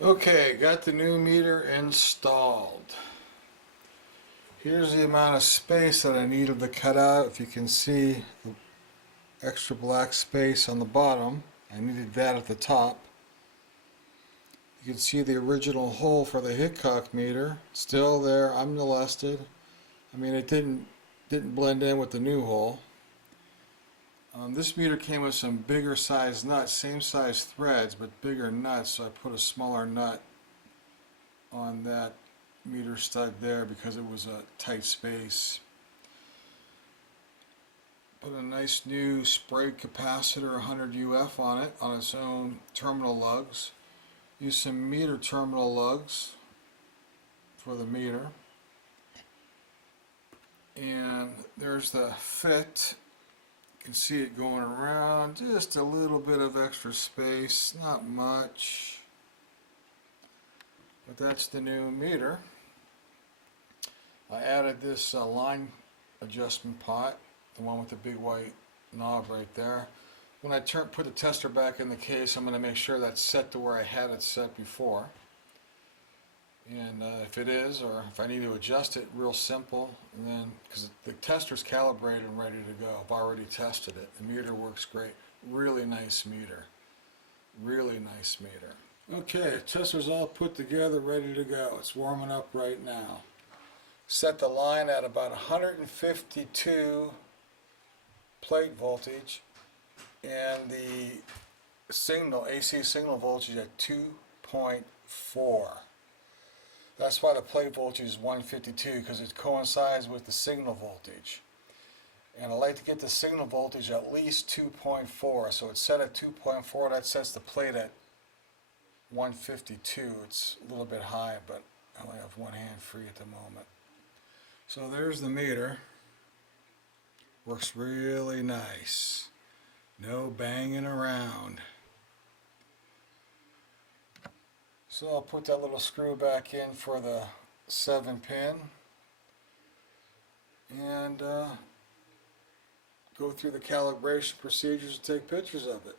Okay, got the new meter installed. Here's the amount of space that I needed to cut out. If you can see the extra black space on the bottom, I needed that at the top. You can see the original hole for the Hickok meter, still there, unmolested. I mean, it didn't blend in with the new hole. This meter came with some bigger size nuts, same size threads, but bigger nuts, so I put a smaller nut on that meter stud there because it was a tight space. Put a nice new spray capacitor 100 UF on it, on its own terminal lugs. Use some meter terminal lugs for the meter. And there's the fit. You can see it going around, just a little bit of extra space, not much. But that's the new meter. I added this line adjustment pot, the one with the big white knob right there. When I put the tester back in the case, I'm going to make sure that's set to where I had it set before. And if it is, or if I need to adjust it, real simple. And then, because the tester's calibrated and ready to go, I've already tested it. The meter works great. Really nice meter. Really nice meter. Okay, tester's all put together, ready to go. It's warming up right now. Set the line at about 152 plate voltage, and the signal, AC signal voltage at 2.4. That's why the plate voltage is 152, because it coincides with the signal voltage. And I like to get the signal voltage at least 2.4, so it's set at 2.4. That sets the plate at 152. It's a little bit high, but I only have one hand free at the moment. So there's the meter. Works really nice. No banging around. So I'll put that little screw back in for the 7-pin and go through the calibration procedures and take pictures of it.